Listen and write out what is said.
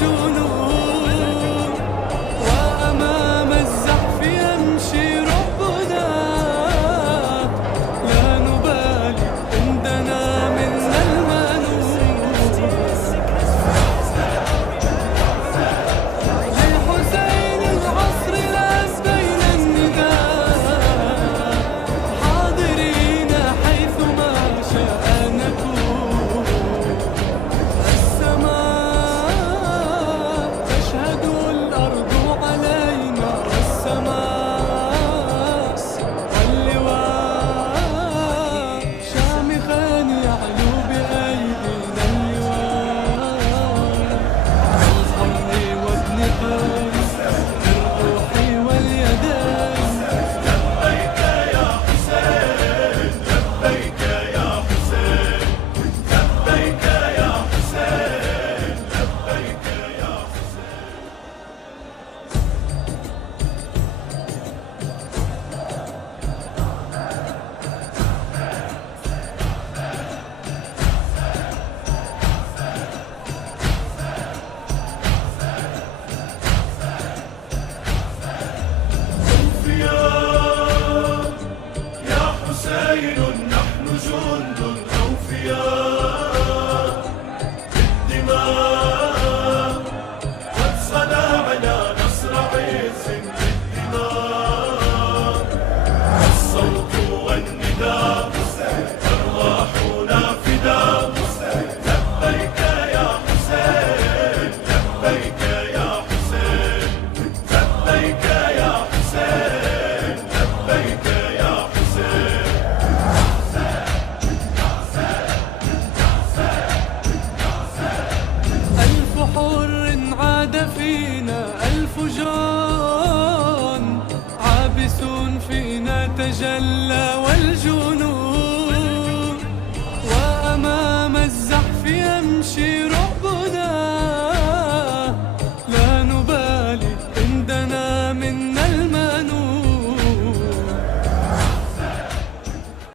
جنون، وأمام الزحف يمشي ربنا، لا نبالي عندنا منا المنون. للحسين العصر لبين النداء، حاضرين حيثما شاء نكون. السماء تشهد الأرض علينا، والسماء واللواء شامخا يعلو بأيدينا اللواء. بالحمد وابن قيس بالروح واليدين. لبيك يا حسين، لبيك يا حسين، لبيك يا حسين، لبيك يا حسين. أوفياء يا حسين، نحن جند أوفياء بالدماء، قد صنعنا نصر عز بالدماء. الصوت والنداء أرواحنا فداء. لبيك يا حسين، لبيك يا حسين، لبيك يا حسين، لبيك يا حسين. ألف حر عاد فينا، ألف جان عابس فينا تجلى.